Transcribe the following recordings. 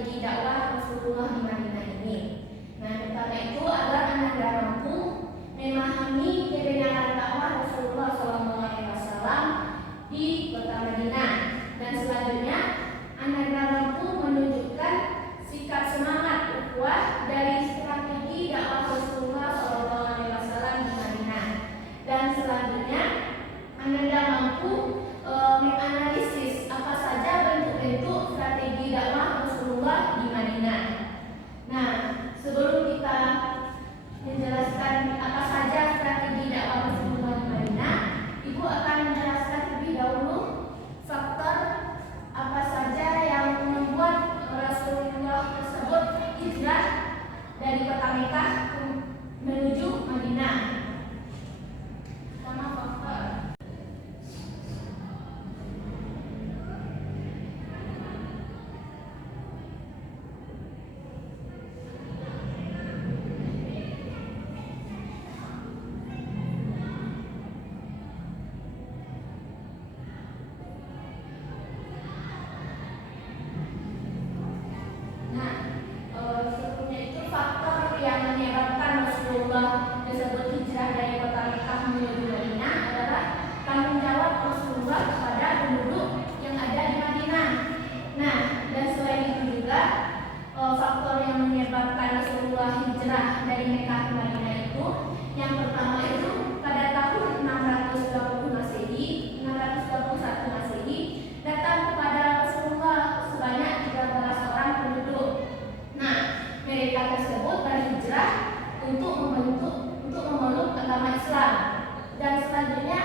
strategi dakwah Rasulullah di Madinah ini. Nah, pertama itu agar Ananda mampu memahami kebenaran dakwah Rasulullah SAW di kota Madinah, dan selanjutnya Ananda mampu menunjukkan sikap semangat ukhuwah dari strategi dakwah Rasulullah SAW di Madinah, dan selanjutnya Ananda mampu menganalisis apa saja bentuk-bentuk strategi dakwah Rasulullah di Madinah. Nah, sebelum kita menjelaskan apa saja strategi dakwah Rasulullah di Madinah, Ibu akan menjelaskan terlebih dahulu faktor apa saja yang membuat Rasulullah tersebut hijrah dari kota Mekah menuju Madinah. Pertama, faktor. Sebelumnya itu faktor yang menyebabkan Rasulullah tersebut hijrah dari kota Mekah menuju Madinah adalah tanggung jawab Rasulullah kepada penduduk yang ada di Madinah. Nah, dan selain itu juga faktor yang menyebabkan Rasulullah hijrah dari Mekah ke Madinah itu, yang pertama itu pada tahun 620 Masehi, 621 Masehi, datang kepada Rasulullah sebanyak 13 orang penduduk. Nah, mereka tersebut berhijrah untuk memeluk agama Islam. Dan selanjutnya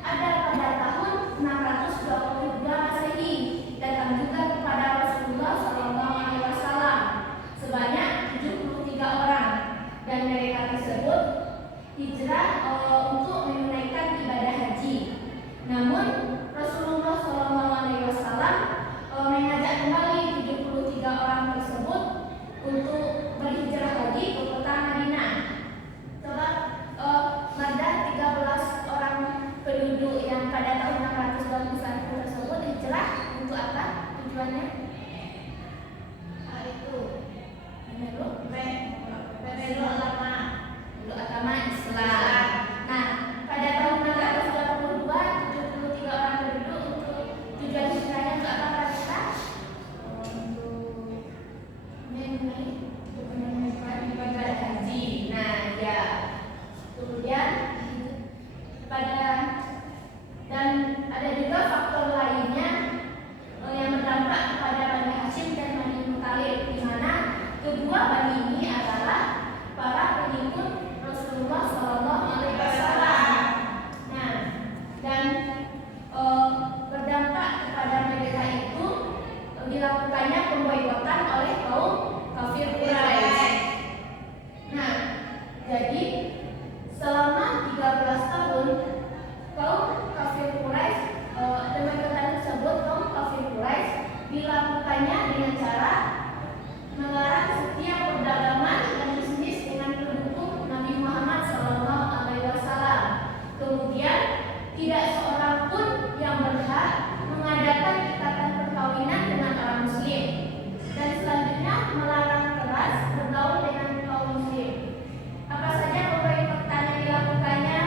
ada pada tahun 622 Masehi, datang juga kepada Rasulullah SAW sebanyak 73 orang, dan mereka tersebut hijrah untuk menunaikan ibadah haji. Namun Rasulullah SAW mengajak kembali 73 orang tersebut untuk berhijrah lagi ke kota Madinah. Sebab pada 13 orang penduduk yang pada tahun 621 tersebut hijrah untuk apa tujuannya? Itu memeluk agama Islam. Nah, pada tahun 622 73 orang penduduk untuk tujuan hijrahnya untuk apa mereka? Menunaikan ibadah haji. Nah, ya. Kemudian dan ada juga faktor lainnya yang berdampak kepada Bani Hashim dan Bani Muthalib, di mana kedua bani ini adalah para pengikut Rasulullah SAW. Nah, dan berdampak kepada mereka itu dilakukannya pemboikotan oleh kaum kafir Quraisy. Nah, jadi selama 13 tahun kaum kafir Quraisy, pemboikotan tersebut kaum kafir Quraisy dilakukannya dengan cara melarang setiap perdagangan dan bisnis dengan pendukung Nabi Muhammad SAW. Kemudian tidak seorang pun yang berhak mengadakan ikatan perkawinan dengan orang Muslim, dan selanjutnya melarang keras bergaul dengan kaum Muslim. Apa saja pemboikotan yang dilakukannya?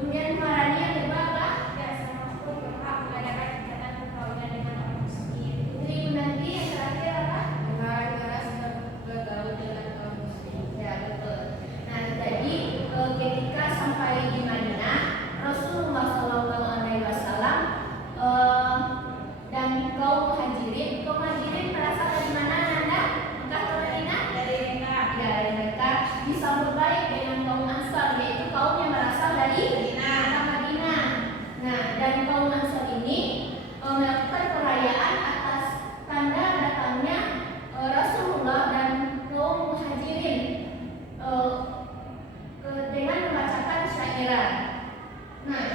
Kemudian marahnya yang kedua apa? Tidak seorang pun berhak mengadakan ikatan perkawinan dengan orang Muslim. Jadi nanti yang terakhir apa? Melarang keras bergaul dengan kaum Muslim. Ya, betul. Nah, jadi ketika sampai di Madinah, Rasulullah SAW dan kaum muhajirin berasal dari mana Anda? Mekah atau Madinah? Dari Mekah. Ya, dari Mekah. Disambut baik dengan kaum Ansar, yaitu kaum yang berasal dari Madinah. Nah, dan kaum Ansar ini melakukan perayaan atas tanda datangnya Rasulullah dan kaum muhajirin dengan membacakan syairan. Nah,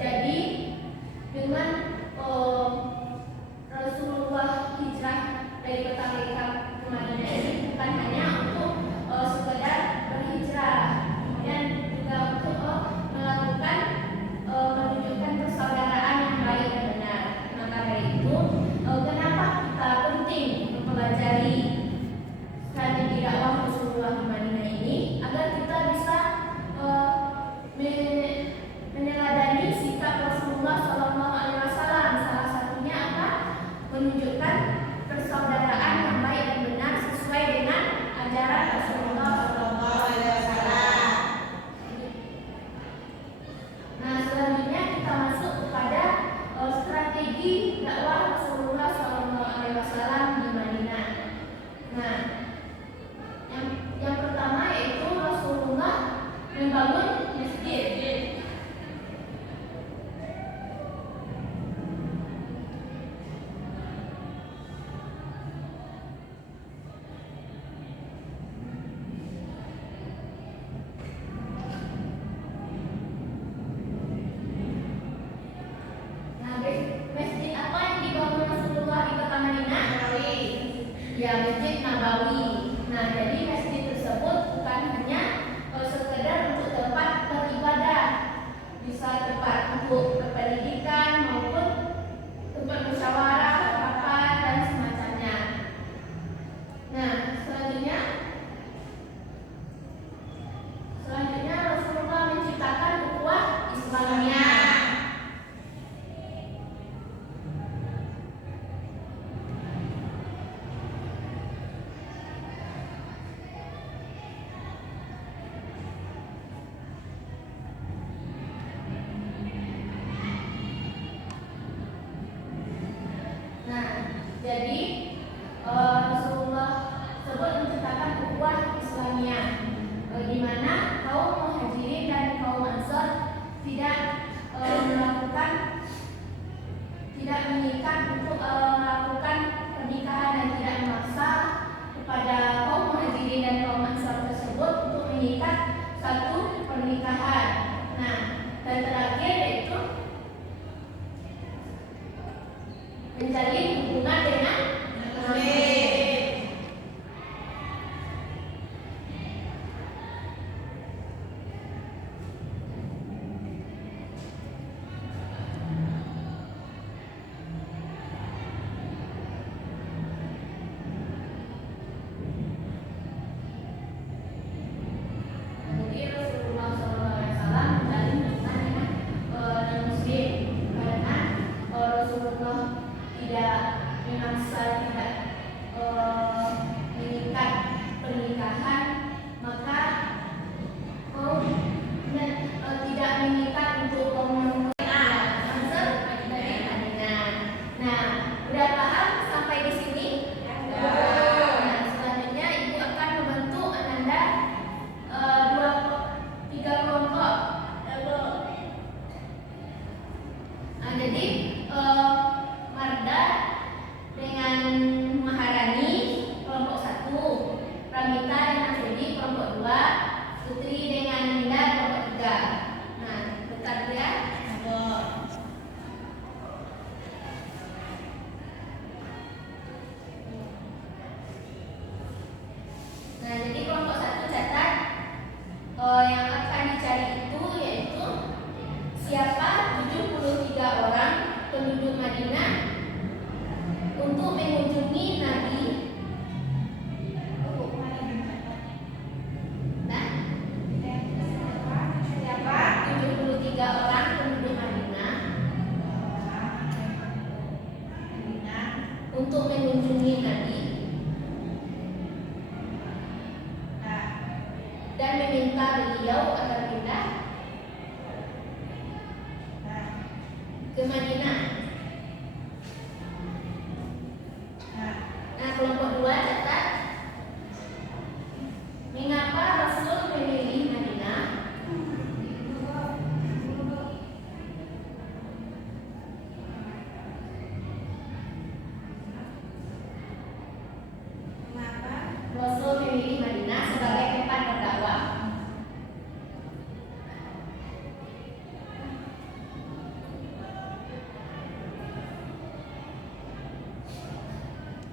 jadi dengan Rasulullah hijrah dari kota Mekah ke Madinah ini bukan hanya untuk sekedar berhijrah, kemudian juga untuk melakukan menunjukkan persaudaraan yang baik dan benar. Maka dari Rasulullah tersebut menciptakan ukhuwah Islamiyah, di mana kaum Muhajirin dan kaum Ansor tidak mengikat untuk melakukan pernikahan dan tidak memaksa kepada kaum Muhajirin dan kaum Ansor tersebut untuk mengikat satu pernikahan. Nah, dan terakhir yaitu menjalin hubungan dengan yang akan dicari itu yaitu siapa 73 orang penduduk Madinah untuk mengunjungi Nabi. Siapa 73 orang penduduk Madinah untuk mengunjungi Nabi dan meminta beliau agar pindah ke Madinah. Nah, kelompok 2 catat mengapa Rasul memilih Madinah. Rasul memilih Madinah sebagai tempat berdakwah.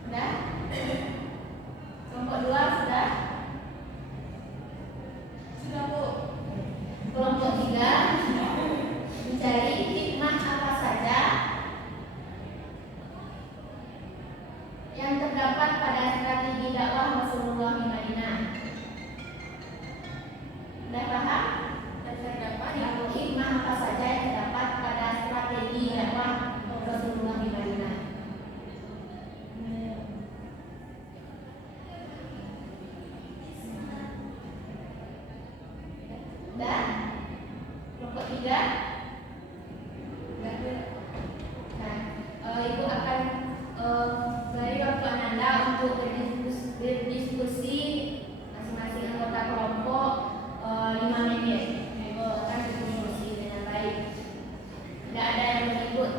Sudah? Kelompok 2 sudah? Sudah, Bu. Kelompok 3 mencari hikmah apa saja yang terdapat pada strategi dakwah Rasulullah di Madinah. Sudah paham? Terdapat hikmah apa saja yang terdapat pada strategi dakwah Rasulullah di Madinah. Sudah? Kelompok 3? Nah, Ibu akan beri waktu Anda untuk berdiskusi masing-masing anggota kelompok 5 menit. Ibu akan berdiskusi dengan baik. Tidak ada yang berikut.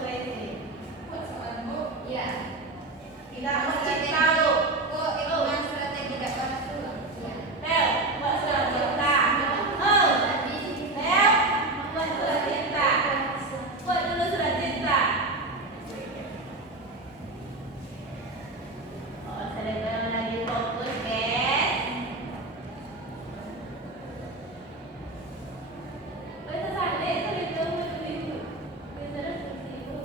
Buat soal Bu. Ya. Tidak mencipta lu. Oh, itu kan strategi dakwah Rasulullah. Ya. Leo, buat surat cinta. Oh, Leo, buat surat cinta. Buat dulu surat cinta. Oh, sedang lagi fokus, guys. Oh, itu sampai itu itu. Itu seperti itu.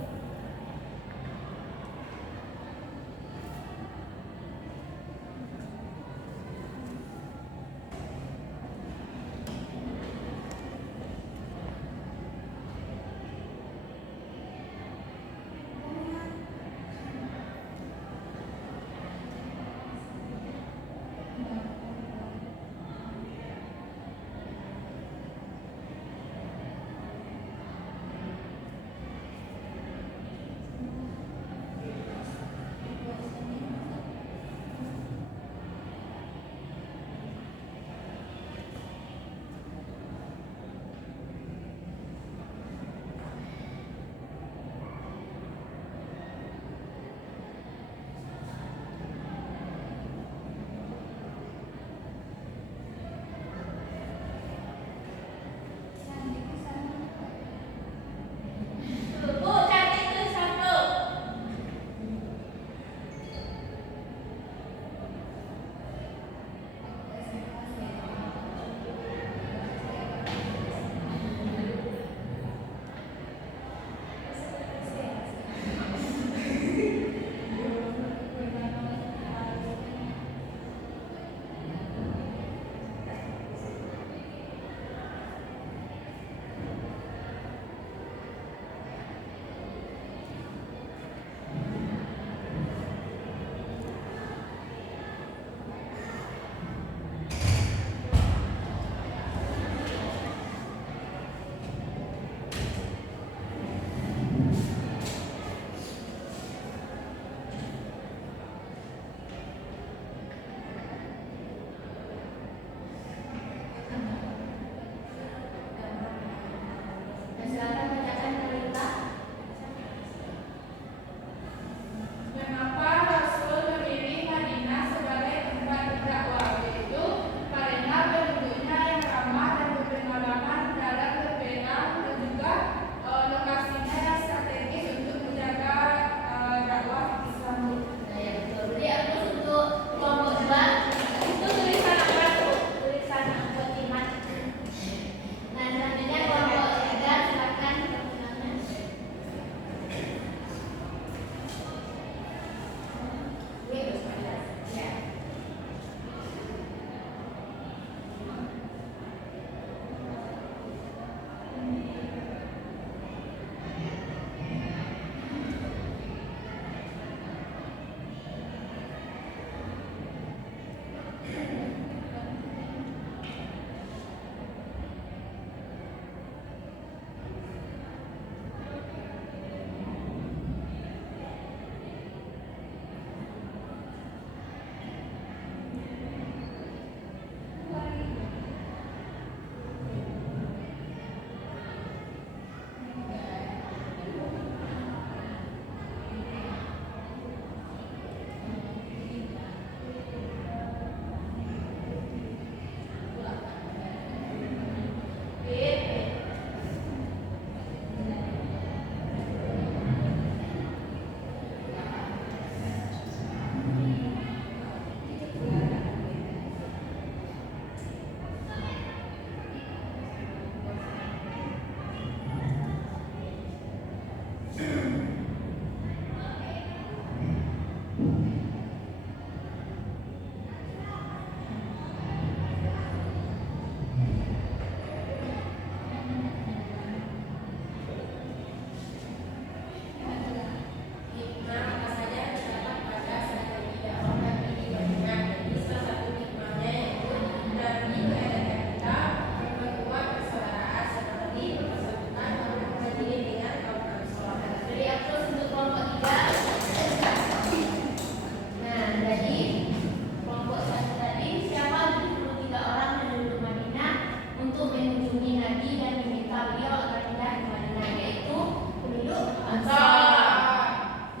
Ansor.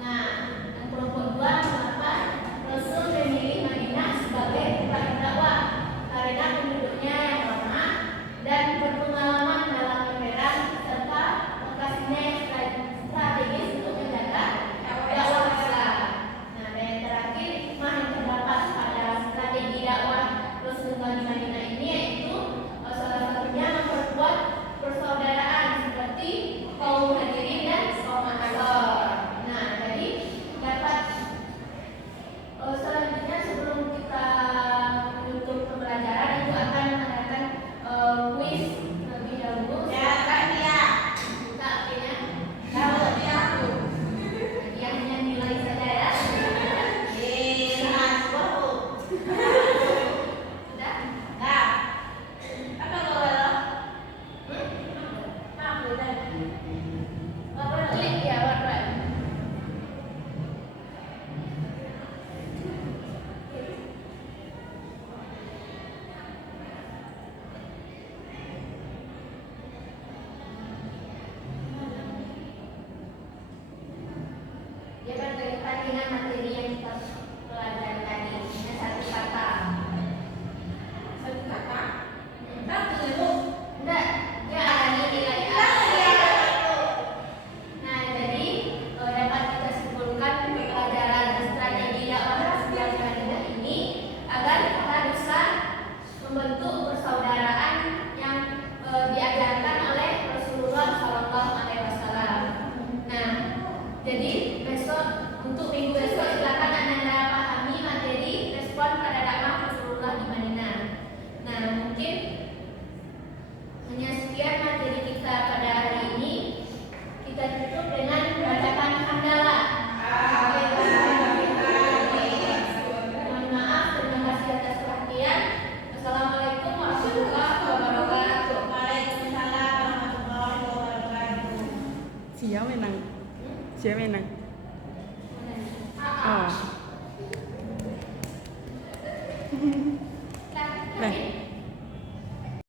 Nah, yang kelompok 2 mengapa Rasul memilih Madinah sebagai tempat dakwah? Karena penduduknya yang ramah dan berpengalaman dalam menyerang serta lokasinya yang strategis untuk menjaga dakwah Islam. Nah, dan yang terakhir hikmah yang terdapat pada strategi dakwah Rasulullah di Madinah ini yaitu salah satunya memperkuat persaudaraan seperti kaum Muhajirin dan kaum Ansor. Nah, jadi dapat selanjutnya sebelum kita menutup pembelajaran itu akan mengadakan kuis lebih dahulu. Silakan dia. Buka akhirnya. Kalau dia aku. Dia hanya nilai saja ya. Sudah? Nah, apa kalau Klik ya, warna. Dia berkaitan dengan materi yang kita pelajari tadi. Hanya satu kata. satu kata? Satu ibu. Enggak, dia ada nilai A. Nah, jadi dapat kita simpulkan pelajaran strategi dakwah sebuah Madinah ini agar kita bisa membentuk persaudaraan yang diajarkan oleh Rasulullah SAW. Nah, jadi besok untuk minggu besok silakan Anda pahami materi respon pada dakwah Rasulullah di Madinah. Nah, mungkin hanya sekian materi kita pada hari ini. Kita tutup dengan bacaan hamdalah. Mohon maaf, terima kasih atas perhatian. Assalamualaikum warahmatullahi wabarakatuh. Waalaikumsalam warahmatullahi wabarakatuh. Siapa menang? Siapa menang?